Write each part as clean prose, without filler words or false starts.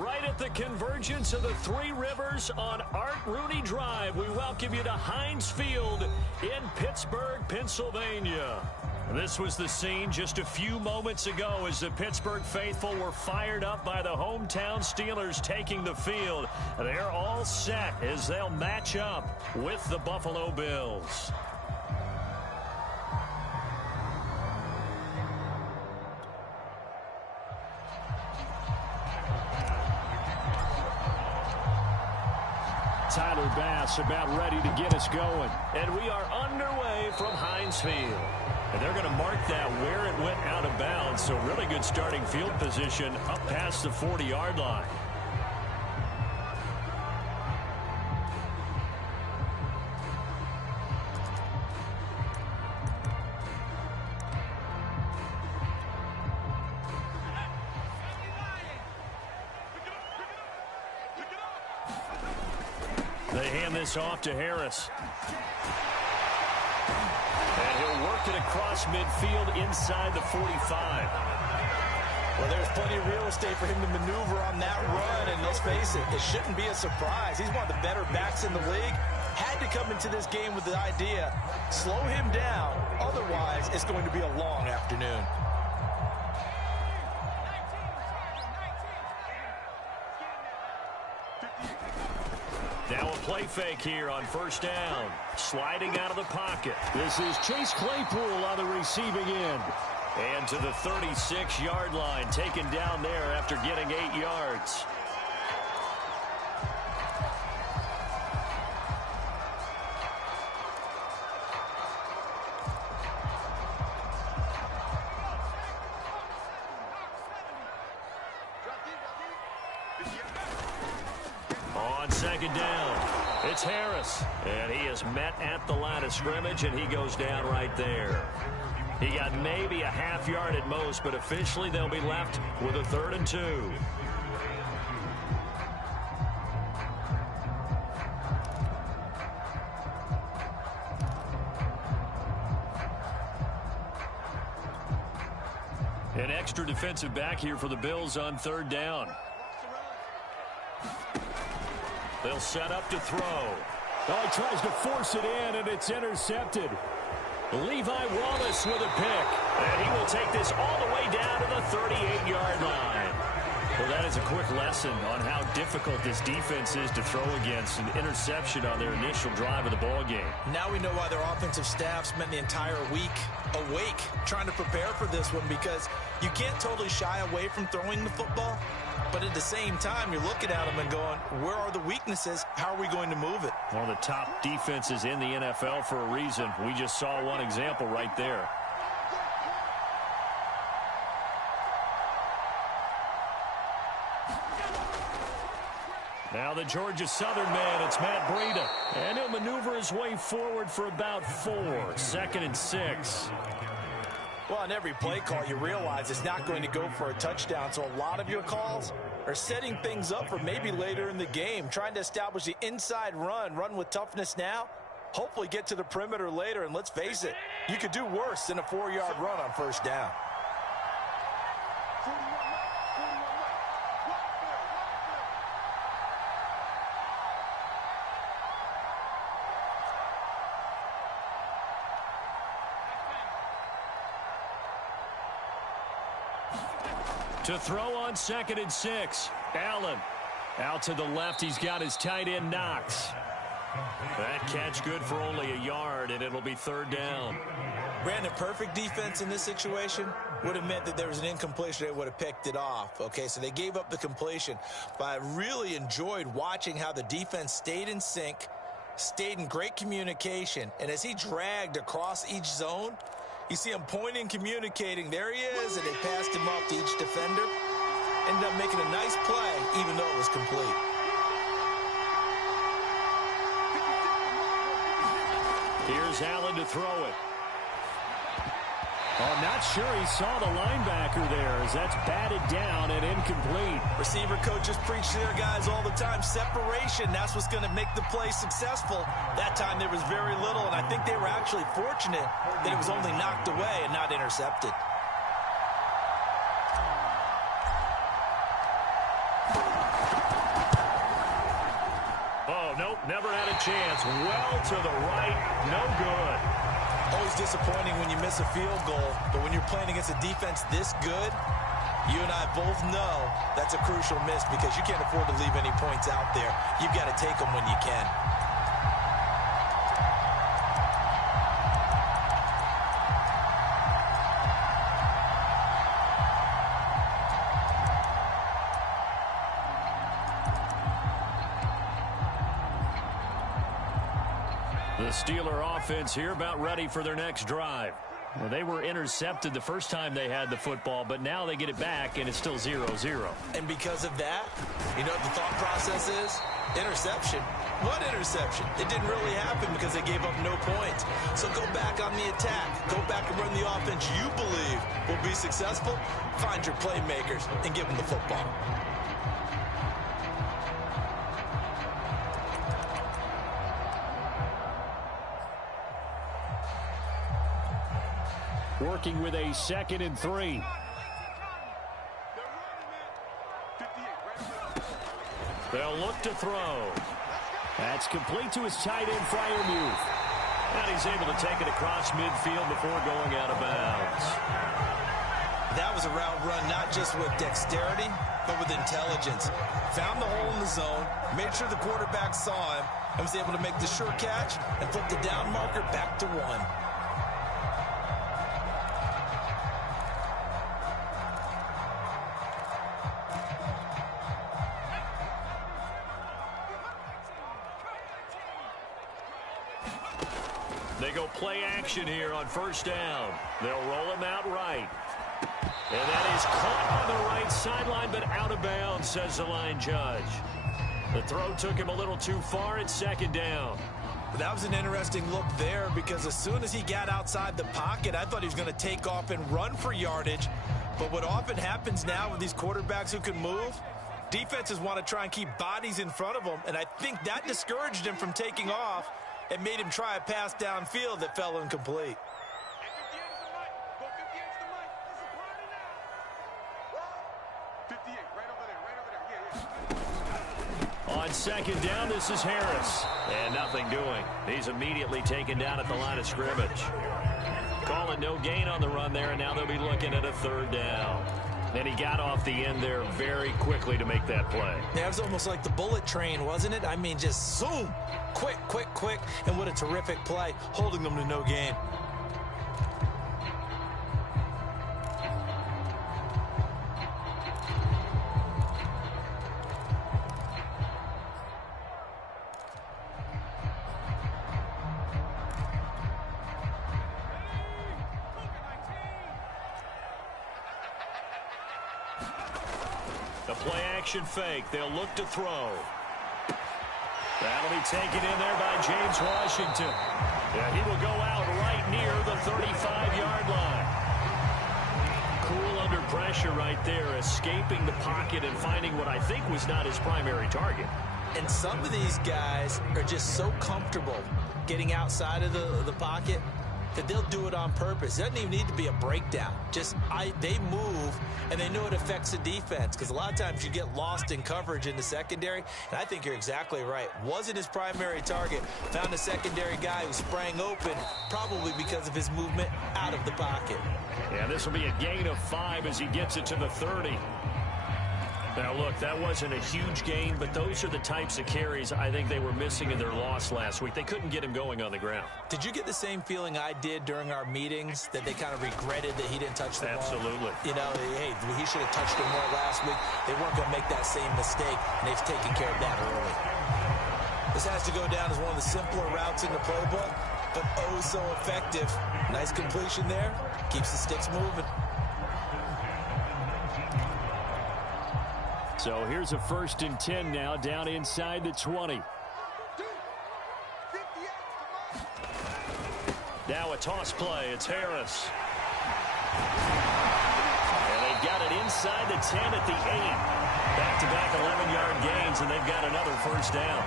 Right at the convergence of the Three Rivers on Art Rooney Drive, we welcome you to Heinz Field in Pittsburgh, Pennsylvania. This was the scene just a few moments ago as the Pittsburgh faithful were fired up by the hometown Steelers taking the field. They're all set as they'll match up with the Buffalo Bills. Tyler Bass about ready to get us going. And we are underway from Heinz Field. And they're going to mark that where it went out of bounds. So really good starting field position up past the 40-yard line. They hand this off to Harris. And he'll work it across midfield inside the 45. Well, there's plenty of real estate for him to maneuver on that run, and let's face it, it shouldn't be a surprise. He's one of the better backs in the league. Had to come into this game with the idea, slow him down, otherwise it's going to be a long afternoon. Now a play fake here on first down. Sliding out of the pocket. This is Chase Claypool on the receiving end. And to the 36-yard line, taken down there after getting 8 yards. On second down, it's Harris. And he is met at the line of scrimmage, and he goes down right there. He got maybe a half yard at most, but officially they'll be left with a 3rd and 2. An extra defensive back here for the Bills on 3rd down. They'll set up to throw. Oh, he tries to force it in, and it's intercepted. Levi Wallace with a pick. And he will take this all the way down to the 38-yard line. Well, that is a quick lesson on how difficult this defense is to throw against. An interception on their initial drive of the ballgame. Now we know why their offensive staff spent the entire week awake trying to prepare for this one, because you can't totally shy away from throwing the football. But at the same time, you're looking at them and going, where are the weaknesses? How are we going to move it? One of the top defenses in the NFL for a reason. We just saw one example right there. Now the Georgia Southern man, it's Matt Breida. And he'll maneuver his way forward for about 4. 2nd and 6. Well, on every play call, you realize it's not going to go for a touchdown. So a lot of your calls are setting things up for maybe later in the game, trying to establish the inside run with toughness now, hopefully get to the perimeter later. And let's face it, you could do worse than a 4-yard run on first down. To throw on 2nd and 6. Allen out to the left. He's got his tight end Knox. That catch good for only a yard, and it'll be 3rd down. Brandon, perfect defense in this situation would have meant that there was an incompletion. They would have picked it off. Okay, so they gave up the completion. But I really enjoyed watching how the defense stayed in sync, stayed in great communication, and as he dragged across each zone, you see him pointing, communicating. There he is, and they passed him off to each defender. Ended up making a nice play, even though it was complete. Here's Allen to throw it. Oh, not sure he saw the linebacker there as that's batted down and incomplete. Receiver coaches preach to their guys all the time. Separation, that's what's going to make the play successful. That time there was very little, and I think they were actually fortunate that it was only knocked away and not intercepted. a chance. Well to the right. No good. Always disappointing when you miss a field goal, but when you're playing against a defense this good, you and I both know that's a crucial miss because you can't afford to leave any points out there. You've got to take them when you can. The Steeler offense here about ready for their next drive. Well, they were intercepted the first time they had the football, but now they get it back, and it's still 0-0. And because of that, you know what the thought process is? Interception. What interception? It didn't really happen because they gave up no points. So go back on the attack. Go back and run the offense you believe will be successful. Find your playmakers and give them the football. Working with a 2nd and 3. They'll look to throw. That's complete to his tight end, Freiermuth. And he's able to take it across midfield before going out of bounds. That was a route run not just with dexterity, but with intelligence. Found the hole in the zone, made sure the quarterback saw him, and was able to make the sure catch and put the down marker back to 1. They go play action here on first down. They'll roll him out right. And that is caught on the right sideline, but out of bounds, says the line judge. The throw took him a little too far at 2nd down. That was an interesting look there because as soon as he got outside the pocket, I thought he was going to take off and run for yardage. But what often happens now with these quarterbacks who can move, defenses want to try and keep bodies in front of them, and I think that discouraged him from taking off and made him try a pass downfield that fell incomplete. On 2nd down, this is Harris. And nothing doing. He's immediately taken down at the line of scrimmage. Calling no gain on the run there, and now they'll be looking at a 3rd down. And he got off the end there very quickly to make that play. That was almost like the bullet train, wasn't it? I mean, just zoom. Quick, quick, quick. And what a terrific play, holding them to no gain. The play action fake. They'll look to throw. That'll be taken in there by James Washington. Yeah, he will go out right near the 35-yard line. Cool under pressure right there, escaping the pocket and finding what I think was not his primary target. And some of these guys are just so comfortable getting outside of the pocket that they'll do it on purpose. It doesn't even need to be a breakdown. They move, and they know it affects the defense because a lot of times you get lost in coverage in the secondary, and I think you're exactly right. Wasn't his primary target. Found a secondary guy who sprang open, probably because of his movement out of the pocket. Yeah, this will be a gain of 5 as he gets it to the 30. Now, look, that wasn't a huge gain, but those are the types of carries I think they were missing in their loss last week. They couldn't get him going on the ground. Did you get the same feeling I did during our meetings, that they kind of regretted that he didn't touch the ball? Absolutely. You know, hey, he should have touched it more last week. They weren't going to make that same mistake, and they've taken care of that early. This has to go down as one of the simpler routes in the playbook, but oh so effective. Nice completion there. Keeps the sticks moving. So here's a 1st and 10 now, down inside the 20. Now a toss play. It's Harris. And they've got it inside the 10 at the 8. Back-to-back 11-yard gains, and they've got another 1st down.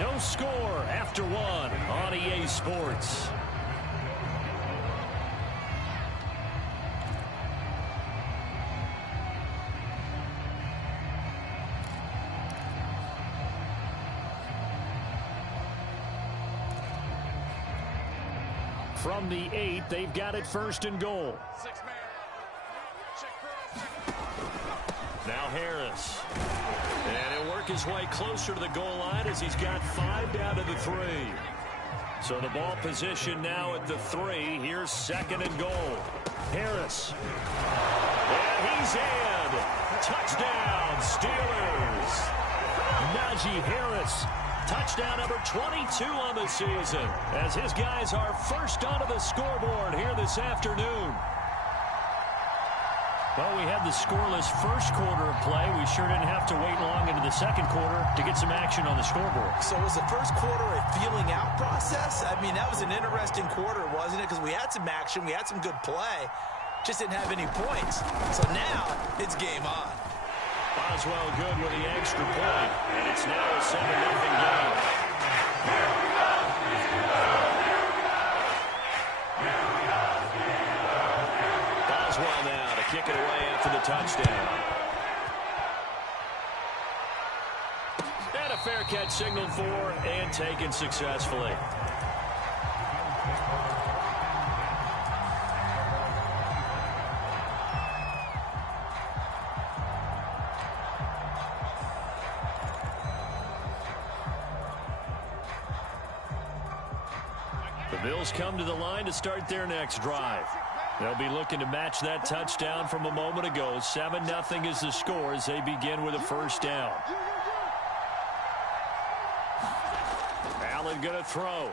No score after 1 on EA Sports. From the 8, they've got it first and goal. Now Harris. And he'll work his way closer to the goal line as he's got 5 down to the 3. So the ball position now at the 3. Here's second and goal. Harris. And he's in. Touchdown, Steelers. Najee Harris. Touchdown number 22 on the season as his guys are first onto the scoreboard here this afternoon. Well, we had the scoreless first quarter of play. We sure didn't have to wait long into the second quarter to get some action on the scoreboard. So was the first quarter a feeling out process? I mean, that was an interesting quarter, wasn't it? Because we had some action, we had some good play, just didn't have any points. So now it's game on. Boswell good with the extra point, and it's now a 7-0 game. Boswell now to kick it away after the touchdown. And a fair catch signaled for and taken successfully. The Bills come to the line to start their next drive. They'll be looking to match that touchdown from a moment ago. 7-0 is the score as they begin with a first down. Allen going to throw.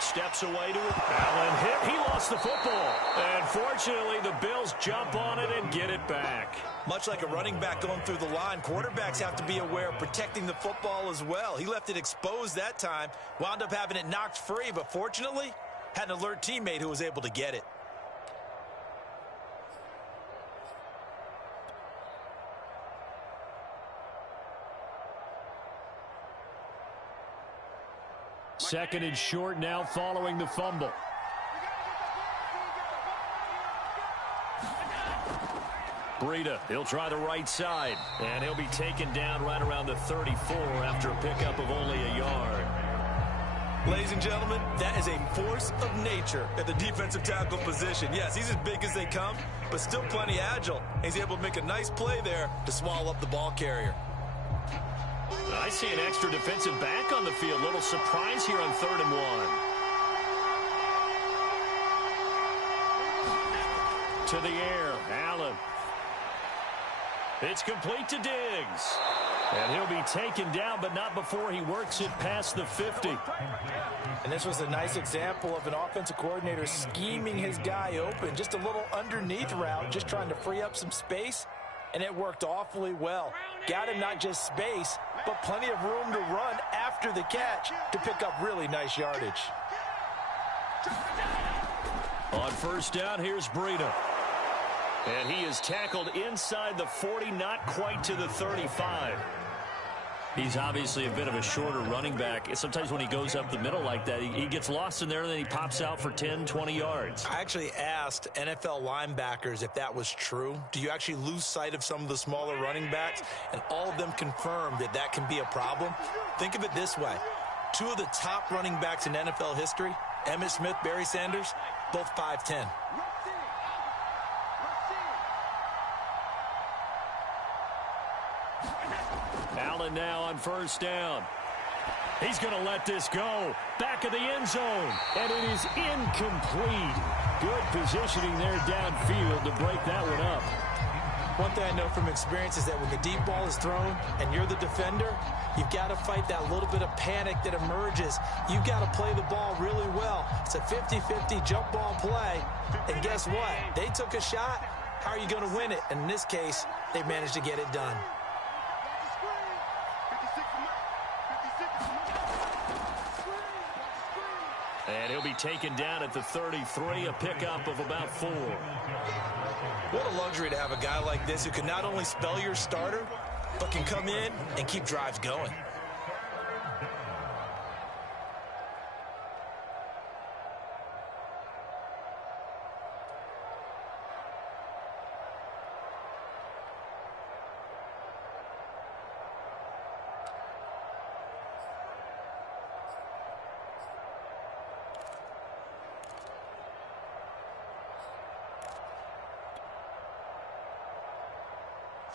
Steps away to it. Allen hit. He lost the football. And fortunately, the Bills jump on it and get it back. Much like a running back going through the line, quarterbacks have to be aware of protecting the football as well. He left it exposed that time, wound up having it knocked free, but fortunately, had an alert teammate who was able to get it. Second and short now following the fumble. Breida, he'll try the right side, and he'll be taken down right around the 34 after a pickup of only a yard. Ladies and gentlemen, that is a force of nature at the defensive tackle position. Yes, he's as big as they come, but still plenty agile. He's able to make a nice play there to swallow up the ball carrier. I see an extra defensive back on the field. Little surprise here on 3rd and 1. To the air, Allen. It's complete to Diggs. And he'll be taken down, but not before he works it past the 50. And this was a nice example of an offensive coordinator scheming his guy open. Just a little underneath route, just trying to free up some space. And it worked awfully well. Got him not just space, but plenty of room to run after the catch to pick up really nice yardage. On first down, here's Breida. And he is tackled inside the 40, not quite to the 35. He's obviously a bit of a shorter running back. Sometimes when he goes up the middle like that, he gets lost in there, and then he pops out for 10, 20 yards. I actually asked NFL linebackers if that was true. Do you actually lose sight of some of the smaller running backs? And all of them confirmed that that can be a problem. Think of it this way. 2 of the top running backs in NFL history, Emmitt Smith, Barry Sanders, both 5'10". Allen now on first down. He's going to let this go. Back of the end zone. And it is incomplete. Good positioning there downfield to break that one up. One thing I know from experience is that when the deep ball is thrown and you're the defender, you've got to fight that little bit of panic that emerges. You've got to play the ball really well. It's a 50-50 jump ball play. And guess what? They took a shot. How are you going to win it? And in this case, they managed to get it done. And he'll be taken down at the 33, a pickup of about 4. What a luxury to have a guy like this who can not only spell your starter, but can come in and keep drives going.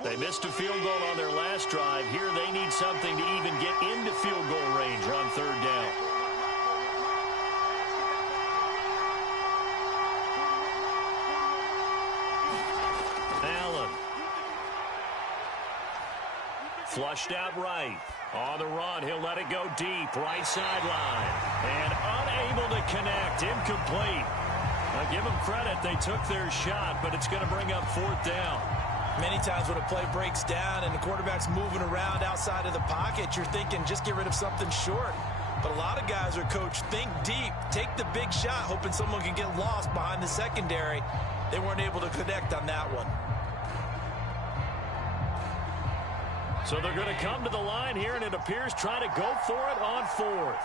They missed a field goal on their last drive. Here they need something to even get into field goal range on third down. Allen. Flushed out right. On the run, he'll let it go deep. Right sideline. And unable to connect. Incomplete. Now give them credit. They took their shot, but it's going to bring up fourth down. Many times when a play breaks down and the quarterback's moving around outside of the pocket, you're thinking just get rid of something short. But a lot of guys are coached, think deep, take the big shot, hoping someone can get lost behind the secondary. They weren't able to connect on that one. So they're going to come to the line here, and it appears try to go for it on fourth.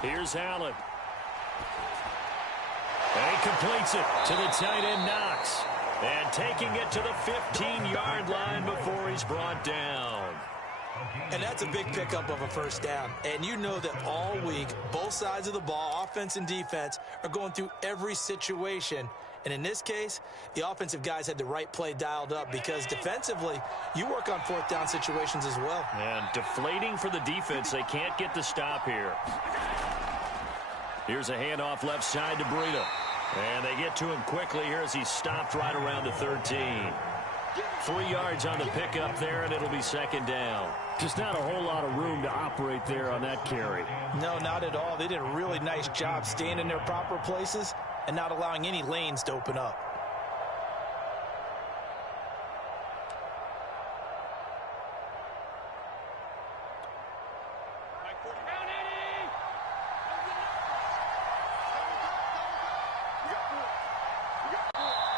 Here's Allen. And he completes it to the tight end, Knox. And taking it to the 15-yard line before he's brought down. And that's a big pickup of a first down. And you know that all week, both sides of the ball, offense and defense, are going through every situation. And in this case, the offensive guys had the right play dialed up because defensively, you work on fourth down situations as well. And deflating for the defense. They can't get the stop here. Here's a handoff left side to Breida. And they get to him quickly here as he's stopped right around the 13. 3 yards on the pickup there, and it'll be second down. Just not a whole lot of room to operate there on that carry. No, not at all. They did a really nice job staying in their proper places and not allowing any lanes to open up.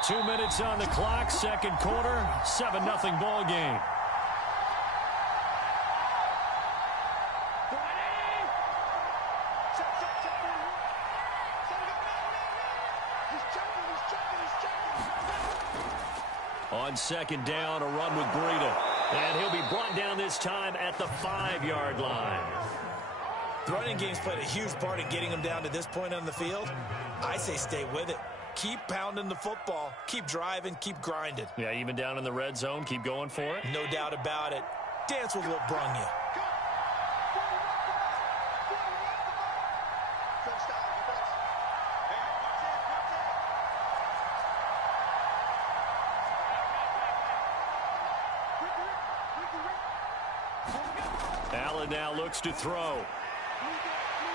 Two minutes on the clock, second quarter, 7-0 ball game. On second down, a run with Breida. And he'll be brought down this time at the 5-yard line. The running game's played a huge part in getting them down to this point on the field. I say stay with it. Keep pounding the football. Keep driving. Keep grinding. Yeah, even down in the red zone, keep going for it. No doubt about it. Dance with what brung you. Allen now looks to throw.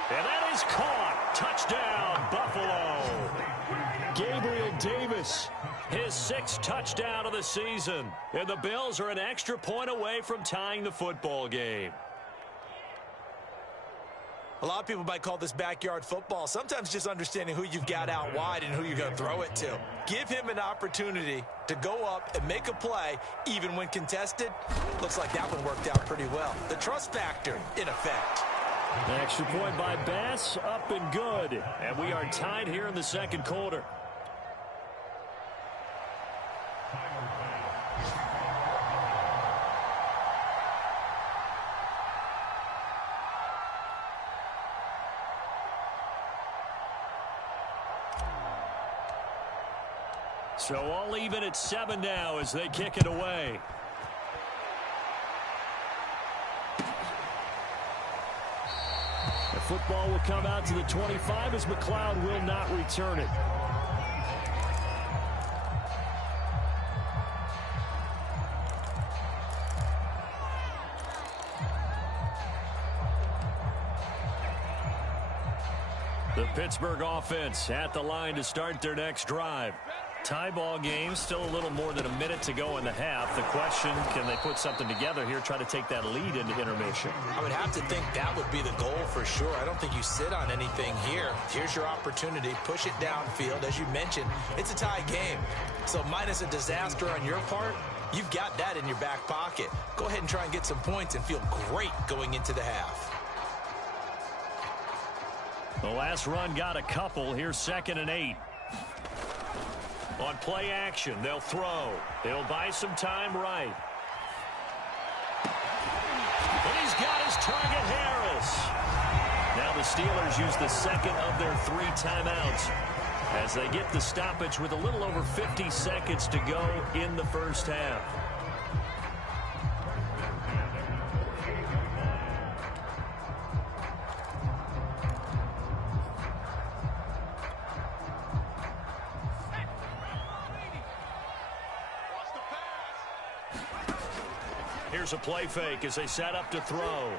And that is caught. Touchdown, Buffalo. Gabriel Davis, his 6th touchdown of the season. And the Bills are an extra point away from tying the football game. A lot of people might call this backyard football. Sometimes just understanding who you've got out wide and who you're going to throw it to. Give him an opportunity to go up and make a play, even when contested. Looks like that one worked out pretty well. The trust factor in effect. An extra point by Bass, up and good. And we are tied here in the second quarter. So all even at 7 now as they kick it away. The football will come out to the 25 as McLeod will not return it. The Pittsburgh offense at the line to start their next drive. Tie ball game, still a little more than a minute to go in the half. The question, can they put something together here, try to take that lead into intermission? I would have to think that would be the goal for sure. I don't think you sit on anything here. Here's your opportunity. Push it downfield. As you mentioned, it's a tie game. So minus a disaster on your part, you've got that in your back pocket. Go ahead and try and get some points and feel great going into the half. The last run got a couple. Here's 2nd and 8. On play action, they'll throw. They'll buy some time right. And he's got his target, Harris. Now the Steelers use the second of their 3 timeouts as they get the stoppage with a little over 50 seconds to go in the first half. Here's a play fake as they set up to throw.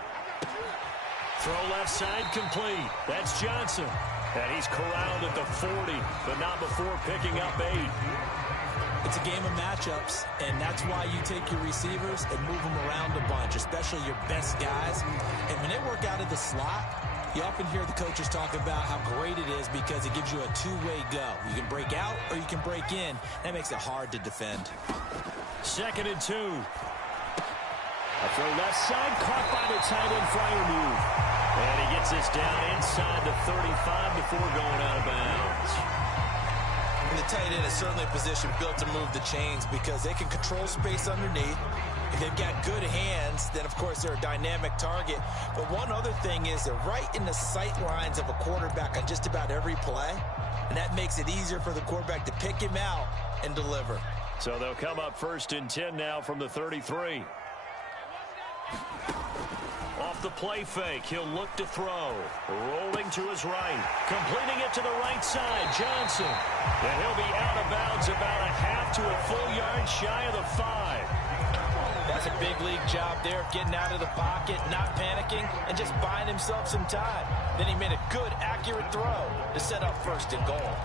Throw left side complete. That's Johnson. And he's corralled at the 40, but not before picking up 8. It's a game of matchups, and that's why you take your receivers and move them around a bunch, especially your best guys. And when they work out of the slot, you often hear the coaches talk about how great it is because it gives you a two-way go. You can break out or you can break in. That makes it hard to defend. 2nd and 2. A throw left side, caught by the tight end Freiermuth. And he gets this down inside the 35 before going out of bounds. And the tight end is certainly a position built to move the chains because they can control space underneath. If they've got good hands, then of course they're a dynamic target. But one other thing is they're right in the sight lines of a quarterback on just about every play. And that makes it easier for the quarterback to pick him out and deliver. So they'll come up 1st and 10 now from the 33. Off the play fake, he'll look to throw. Rolling to his right. Completing it to the right side, Johnson. And he'll be out of bounds about a half to a full yard shy of the 5. That's a big league job there of getting out of the pocket, not panicking, and just buying himself some time. Then he made a good, accurate throw to set up 1st and goal.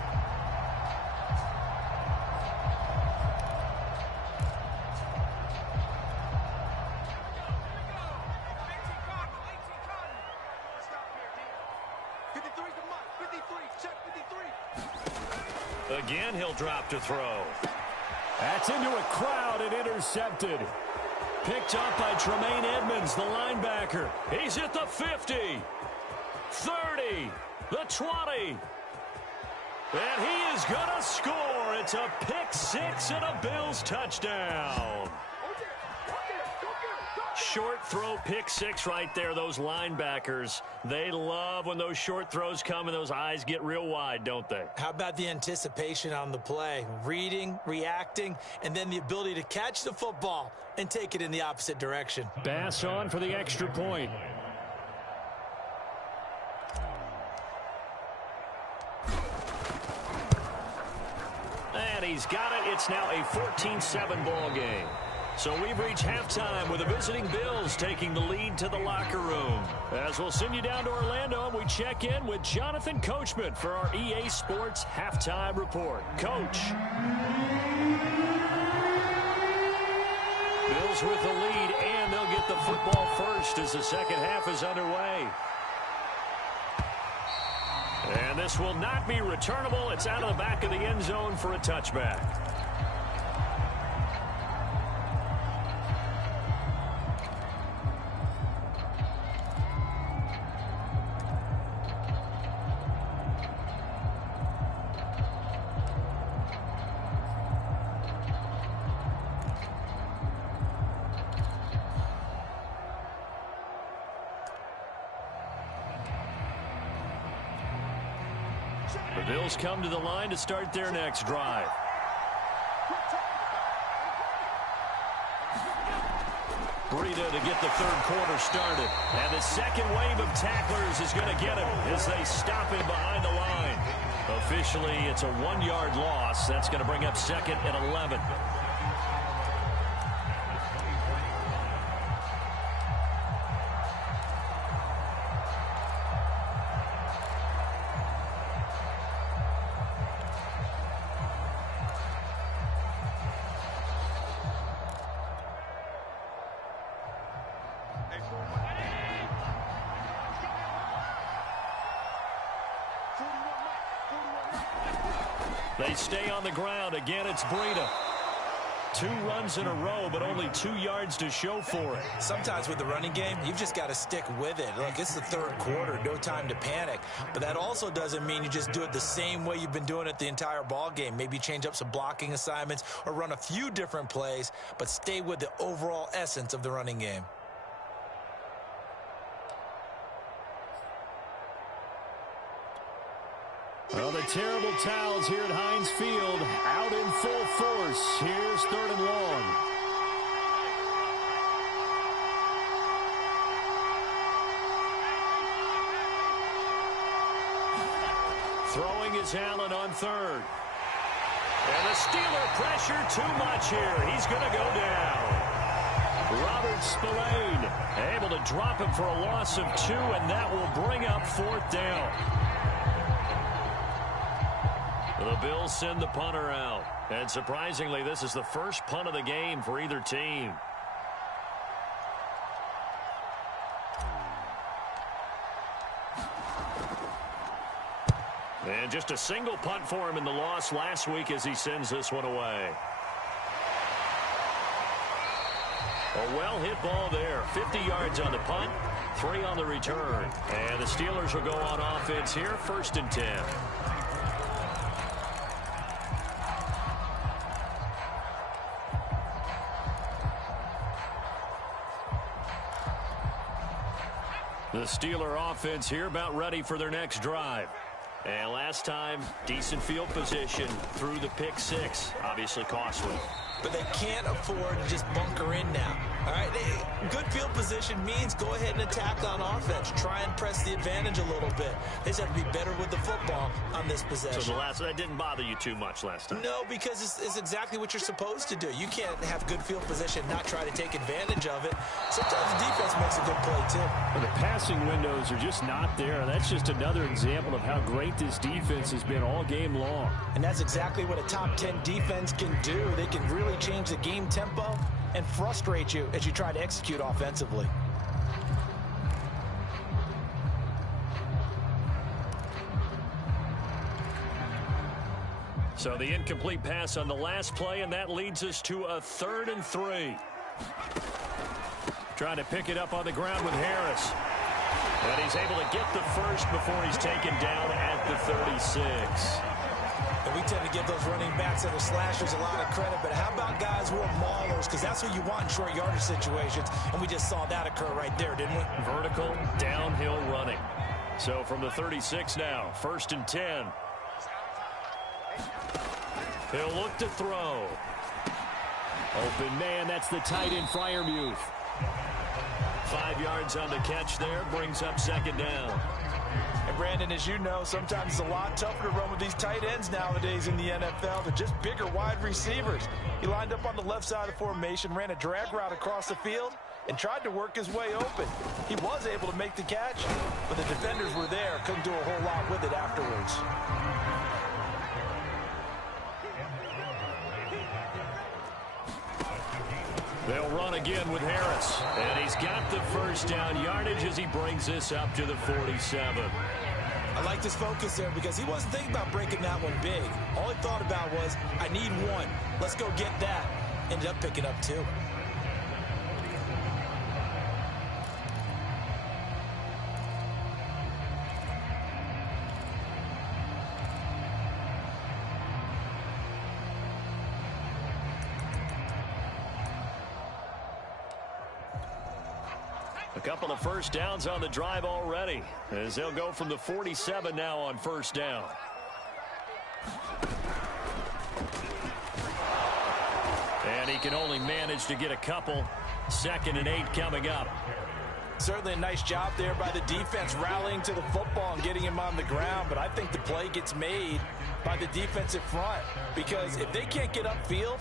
Again, he'll drop to throw. That's into a crowd and intercepted. Picked up by Tremaine Edmonds, the linebacker. He's at the 50, 30, the 20. And he is going to score. It's a pick 6 and a Bills touchdown. Short throw, pick 6 right there. Those linebackers, they love when those short throws come and those eyes get real wide, don't they? How about the anticipation on the play? Reading, reacting, and then the ability to catch the football and take it in the opposite direction. Bass on for the extra point. And he's got it. It's now a 14-7 ball game. So we've reached halftime with the visiting Bills taking the lead to the locker room. As we'll send you down to Orlando, and we check in with Jonathan Coachman for our EA Sports Halftime Report. Coach. Bills with the lead, and they'll get the football first as the second half is underway. And this will not be returnable. It's out of the back of the end zone for a touchback. The Bills come to the line to start their next drive. Breida to get the third quarter started. And the second wave of tacklers is going to get him as they stop him behind the line. Officially, it's a 1-yard loss. That's going to bring up 2nd and 11. They stay on the ground. Again, it's Breida. 2 runs in a row, but only 2 yards to show for it. Sometimes with the running game, you've just got to stick with it. Look, it's the third quarter, no time to panic. But that also doesn't mean you just do it the same way you've been doing it the entire ball game. Maybe change up some blocking assignments or run a few different plays, but stay with the overall essence of the running game. Well, the terrible towels here at Heinz Field out in full force. Here's 3rd and long. Throwing is Allen on 3rd. And the Steeler pressure too much here. He's going to go down. Robert Spillane able to drop him for a loss of 2, and that will bring up 4th down. The Bills send the punter out. And surprisingly, this is the first punt of the game for either team. And just a single punt for him in the loss last week as he sends this one away. A well-hit ball there. 50 yards on the punt, 3 on the return. And the Steelers will go on offense here, 1st and 10. The Steeler offense here about ready for their next drive. And last time, decent field position through the pick 6. Obviously costly. But they can't afford to just bunker in now. All right, good field position means go ahead and attack on offense. Try and press the advantage a little bit. They just have to be better with the football on this possession. So that didn't bother you too much last time? No, because it's exactly what you're supposed to do. You can't have good field position, not try to take advantage of it. Sometimes the defense makes a good play, too. Well, the passing windows are just not there. That's just another example of how great this defense has been all game long. And that's exactly what a top 10 defense can do. They can really change the game tempo and frustrate you as you try to execute offensively. So the incomplete pass on the last play, and that leads us to a 3rd and 3. Trying to pick it up on the ground with Harris. And he's able to get the first before he's taken down at the 36. And we tend to give those running backs that are slashers a lot of credit, but how about guys who are maulers? Because that's what you want in short yardage situations, and we just saw that occur right there, didn't we? Vertical, downhill running. So from the 36 now, 1st and 10. He'll look to throw. Open man, that's the tight end, Freiermuth. 5 yards on the catch there, brings up 2nd down. And Brandon, as you know, sometimes it's a lot tougher to run with these tight ends nowadays in the NFL. They're just bigger wide receivers. He lined up on the left side of formation, ran a drag route across the field, and tried to work his way open. He was able to make the catch, but the defenders were there, couldn't do a whole lot with it afterwards. They'll run again with Harris. And he's got the first down yardage as he brings this up to the 47. I like this focus there because he wasn't thinking about breaking that one big. All he thought about was, I need 1. Let's go get that. Ended up picking up 2. A couple of first downs on the drive already, as they'll go from the 47 now on 1st down. And he can only manage to get a couple. 2nd and 8 coming up. Certainly a nice job there by the defense rallying to the football and getting him on the ground, but I think the play gets made by the defensive front, because if they can't get upfield,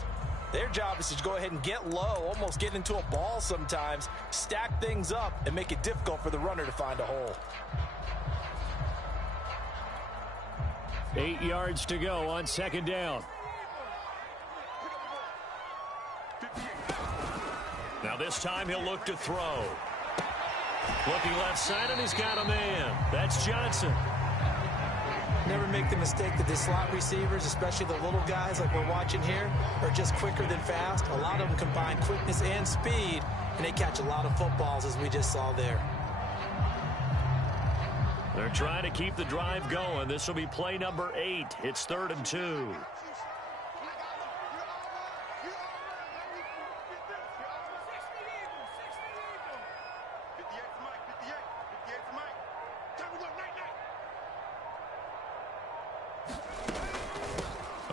their job is to go ahead and get low, almost get into a ball sometimes, stack things up, and make it difficult for the runner to find a hole. 8 yards to go on 2nd down. Now this time he'll look to throw. Looking left side, and he's got a man. That's Johnson. Never make the mistake that the slot receivers, especially the little guys like we're watching here, are just quicker than fast. A lot of them combine quickness and speed, and they catch a lot of footballs, as we just saw there. They're trying to keep the drive going. This will be play number 8. It's 3rd and 2.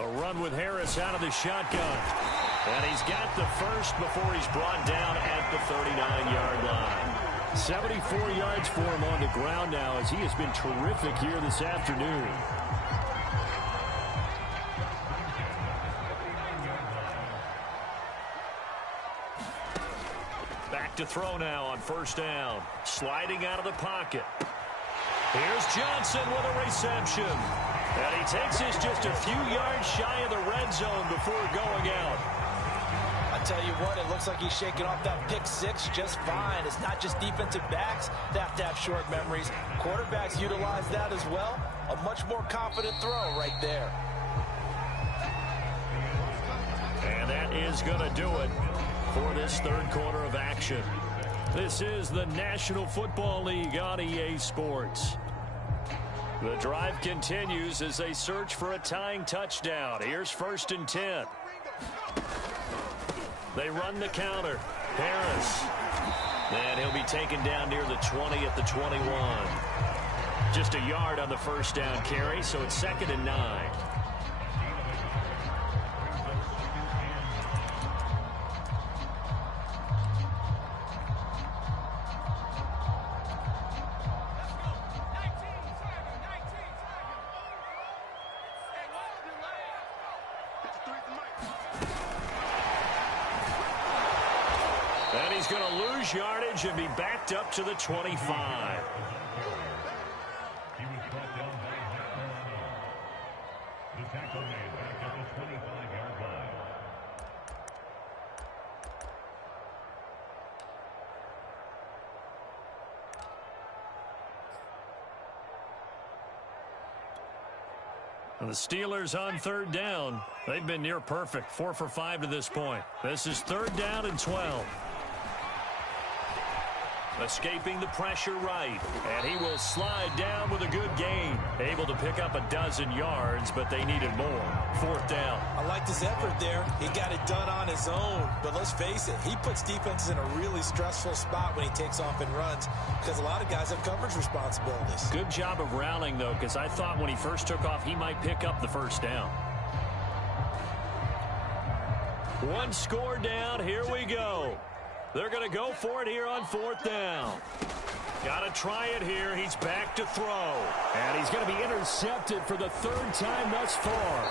They'll run with Harris out of the shotgun. And he's got the first before he's brought down at the 39-yard line. 74 yards for him on the ground now as he has been terrific here this afternoon. Back to throw now on first down. Sliding out of the pocket. Here's Johnson with a reception. And he takes this just a few yards shy of the red zone before going out. I tell you what, it looks like he's shaking off that pick six just fine. It's not just defensive backs that have to have short memories. Quarterbacks utilize that as well. A much more confident throw right there. And that is going to do it for this third quarter of action. This is the National Football League on EA Sports. The drive continues as they search for a tying touchdown. Here's 1st and 10. They run the counter. Harris. And he'll be taken down near the 20 at the 21. Just a yard on the first down carry, so it's 2nd and 9. And he's going to lose yardage and be backed up to the 25. The Steelers on 3rd down. They've been near perfect. 4 for 5 to this point. This is 3rd down and 12. Escaping the pressure right. And he will slide down with a good gain. Able to pick up a dozen yards, but they needed more. 4th down. I liked his effort there. He got it done on his own. But let's face it, he puts defenses in a really stressful spot when he takes off and runs because a lot of guys have coverage responsibilities. Good job of rallying, though, because I thought when he first took off, he might pick up the first down. One score down. Here we go. They're going to go for it here on 4th down. Got to try it here. He's back to throw. And he's going to be intercepted for the 3rd time thus far.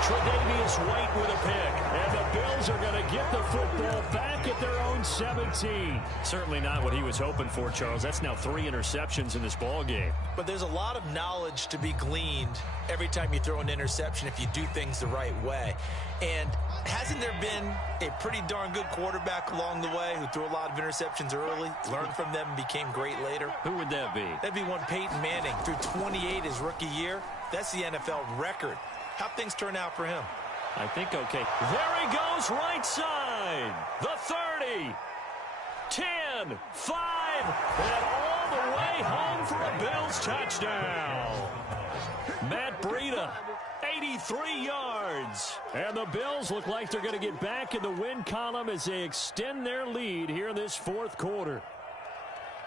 Tre'Davious White with a pick. And the Bills are going to get the football back at their own 17. Certainly not what he was hoping for, Charles. That's now 3 interceptions in this ball game. But there's a lot of knowledge to be gleaned every time you throw an interception if you do things the right way. And hasn't there been a pretty darn good quarterback along the way who threw a lot of interceptions early, learned from them, and became great later? Who would that be? That'd be one Peyton Manning. Threw 28 his rookie year. That's the NFL record. How'd things turn out for him? I think okay. There he goes, right side. The 30, 10, 5, and all the way home for a Bills touchdown. Matt Breida, 83 yards. And the Bills look like they're going to get back in the win column as they extend their lead here in this 4th quarter.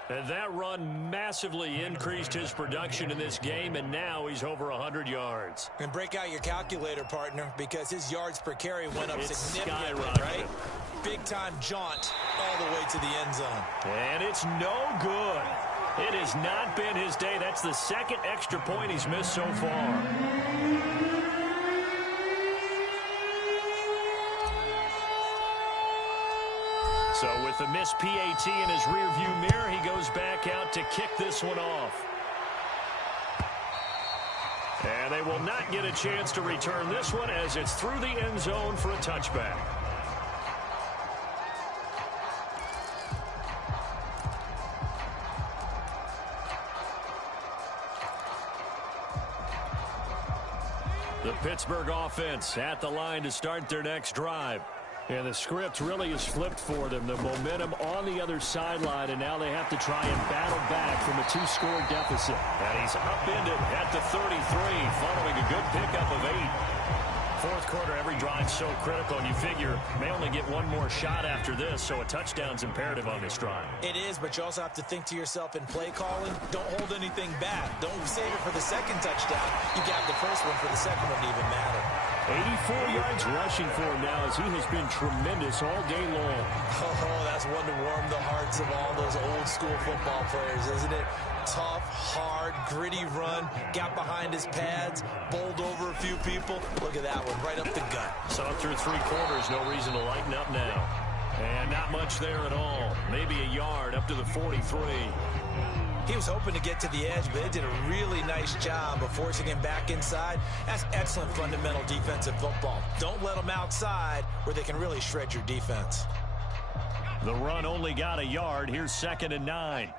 And that run massively increased his production in this game, and now he's over 100 yards. And break out your calculator, partner, because his yards per carry went up significantly, right? Big-time jaunt all the way to the end zone. And it's no good. It has not been his day. That's the 2nd extra point he's missed so far. So with the missed PAT in his rearview mirror, he goes back out to kick this one off. And they will not get a chance to return this one as it's through the end zone for a touchback. The Pittsburgh offense at the line to start their next drive. And the script really is flipped for them. The momentum on the other sideline, and now they have to try and battle back from a 2-score deficit. And he's upended at the 33 following a good pickup of 8. Fourth quarter, every drive so critical, and you figure may only get one more shot after this, so a touchdown's imperative on this drive. It is, but you also have to think to yourself in play calling, don't hold anything back. Don't save it for the second touchdown. You got the first one for the second one to even matter. 84 yards rushing for him now as he has been tremendous all day long. Oh, that's one to warm the hearts of all those old school football players, isn't it? Tough, hard, gritty run, got behind his pads, bowled over a few people. Look at that one, right up the gut. Saw through three quarters, no reason to lighten up now. And not much there at all. Maybe a yard up to the 43. He was hoping to get to the edge, but they did a really nice job of forcing him back inside. That's excellent fundamental defensive football. Don't let them outside where they can really shred your defense. The run only got a yard. Here's 2nd and 9.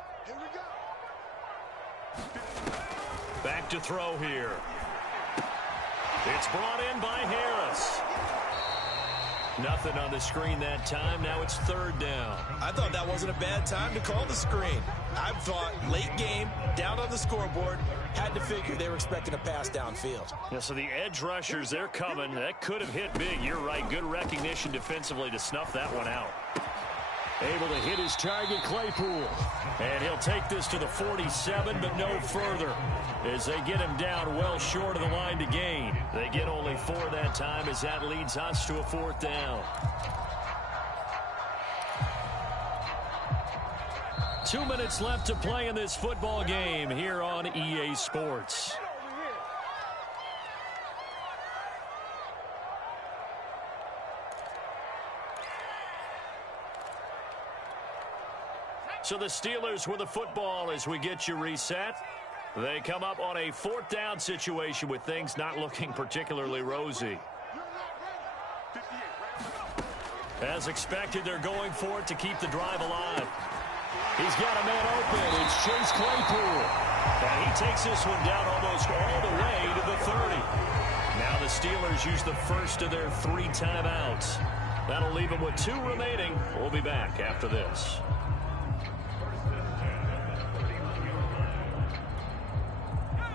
Back to throw here. It's brought in by Harris. Nothing on the screen that time. Now it's 3rd down. I thought that wasn't a bad time to call the screen. I thought late game, down on the scoreboard, had to figure they were expecting a pass downfield. Yeah, so the edge rushers, they're coming. That could have hit big. You're right. Good recognition defensively to snuff that one out. Able to hit his target, Claypool. And he'll take this to the 47, but no further, as they get him down well short of the line to gain. They get only 4 that time, as that leads us to a 4th down. 2 minutes left to play in this football game here on EA Sports. So the Steelers with the football as we get you reset. They come up on a 4th down situation with things not looking particularly rosy. As expected, they're going for it to keep the drive alive. He's got a man open. It's Chase Claypool. And he takes this one down almost all the way to the 30. Now the Steelers use the first of their 3 timeouts. That'll leave them with 2 remaining. We'll be back after this.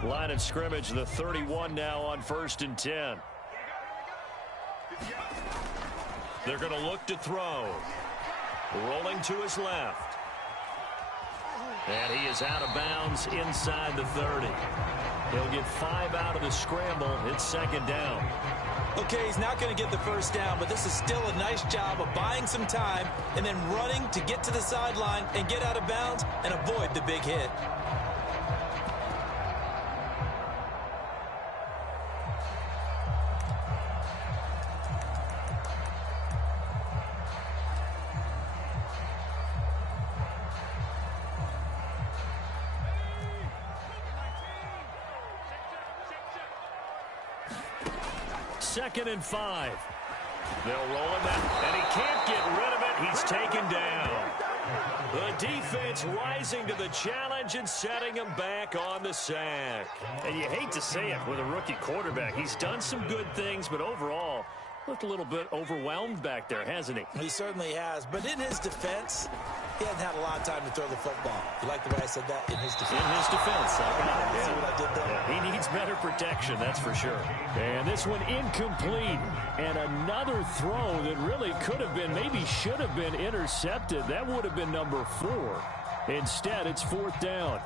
Line of scrimmage, the 31 now on 1st and 10. They're going to look to throw. Rolling to his left. And he is out of bounds inside the 30. He'll get 5 out of the scramble. It's 2nd down. Okay, he's not going to get the first down, but this is still a nice job of buying some time and then running to get to the sideline and get out of bounds and avoid the big hit. Second and 5. They'll roll him out, and he can't get rid of it. He's taken down. The defense rising to the challenge and setting him back on the sack. And you hate to say it with a rookie quarterback. He's done some good things, but overall, looked a little bit overwhelmed back there, hasn't he? He certainly has. But in his defense, he hasn't had a lot of time to throw the football. You like the way I said that? In his defense. In his defense. See what I did there? Yeah, he needs better protection, that's for sure. And this one incomplete. And another throw that really could have been, maybe should have been intercepted. That would have been number 4. Instead, it's 4th down.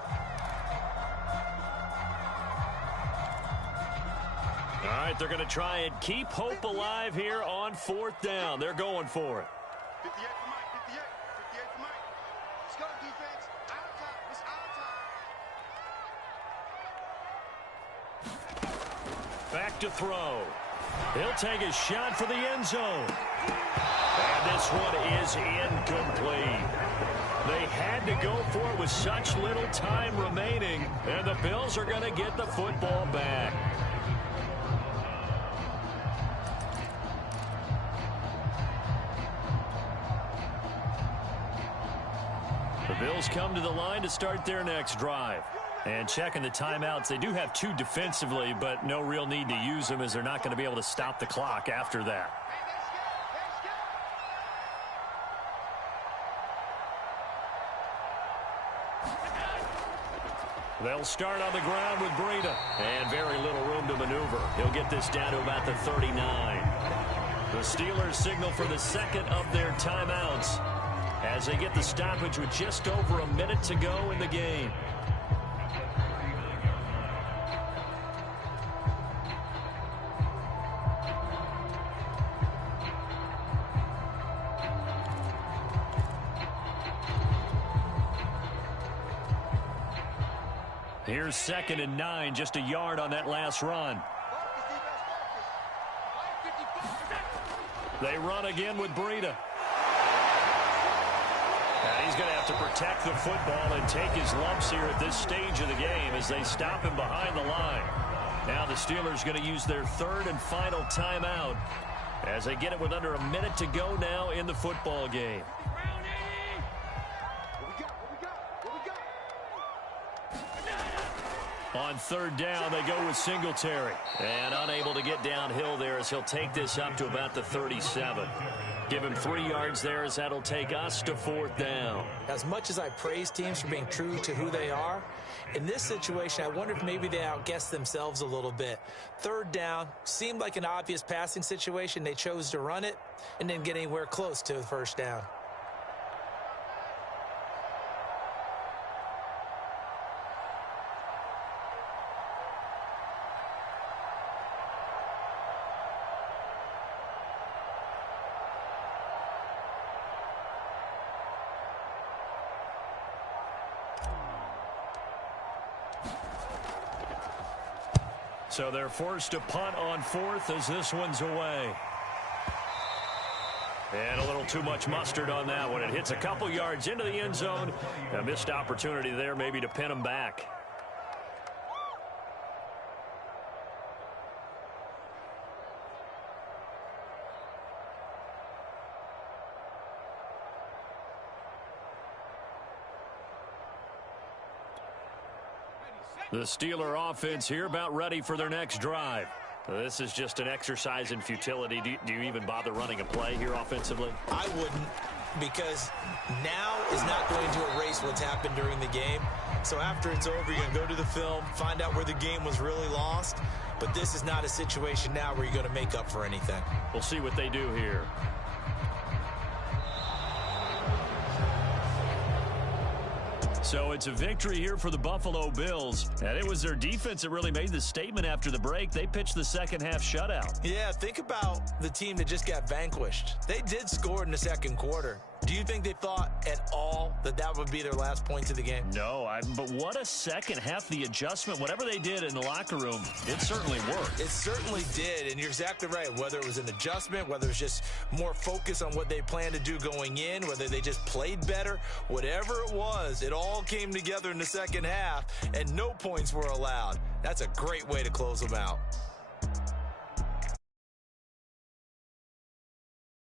All right, they're going to try and keep hope alive here on 4th down. They're going for it. 58 for Mike, 58 for Mike. Let's go, defense. Out of time. It's out of time. Back to throw. He'll take a shot for the end zone. And this one is incomplete. They had to go for it with such little time remaining, and the Bills are going to get the football back. The Bills come to the line to start their next drive. And checking the timeouts, they do have 2 defensively, but no real need to use them as they're not going to be able to stop the clock after that. They'll start on the ground with Breida. And very little room to maneuver. He'll get this down to about the 39. The Steelers signal for the second of their timeouts as they get the stoppage with just over a minute to go in the game. Here's 2nd and 9, just a yard on that last run. They run again with Breida. And he's going to have to protect the football and take his lumps here at this stage of the game as they stop him behind the line. Now the Steelers going to use their 3rd and final timeout as they get it with under a minute to go now in the football game. On 3rd down, they go with Singletary. And unable to get downhill there as he'll take this up to about the 37. Give him 3 yards there as that'll take us to 4th down. As much as I praise teams for being true to who they are, in this situation, I wonder if maybe they outguessed themselves a little bit. 3rd down seemed like an obvious passing situation. They chose to run it and didn't get anywhere close to the 1st down. So they're forced to punt on 4th as this one's away. And a little too much mustard on that one. It hits a couple yards into the end zone. A missed opportunity there maybe to pin them back. The Steeler offense here about ready for their next drive. This is just an exercise in futility. Do you even bother running a play here offensively? I wouldn't, because now is not going to erase what's happened during the game. So after it's over, you're going to go to the film, find out where the game was really lost. But this is not a situation now where you're going to make up for anything. We'll see what they do here. So it's a victory here for the Buffalo Bills. And it was their defense that really made the statement after the break. They pitched the second half shutout. Yeah, think about the team that just got vanquished. They did score in the 2nd quarter. Do you think they thought at all that that would be their last points of the game? No, but what a second half. The adjustment, whatever they did in the locker room, it certainly worked. It certainly did, and you're exactly right. Whether it was an adjustment, whether it was just more focus on what they planned to do going in, whether they just played better, whatever it was, it all came together in the second half, and no points were allowed. That's a great way to close them out.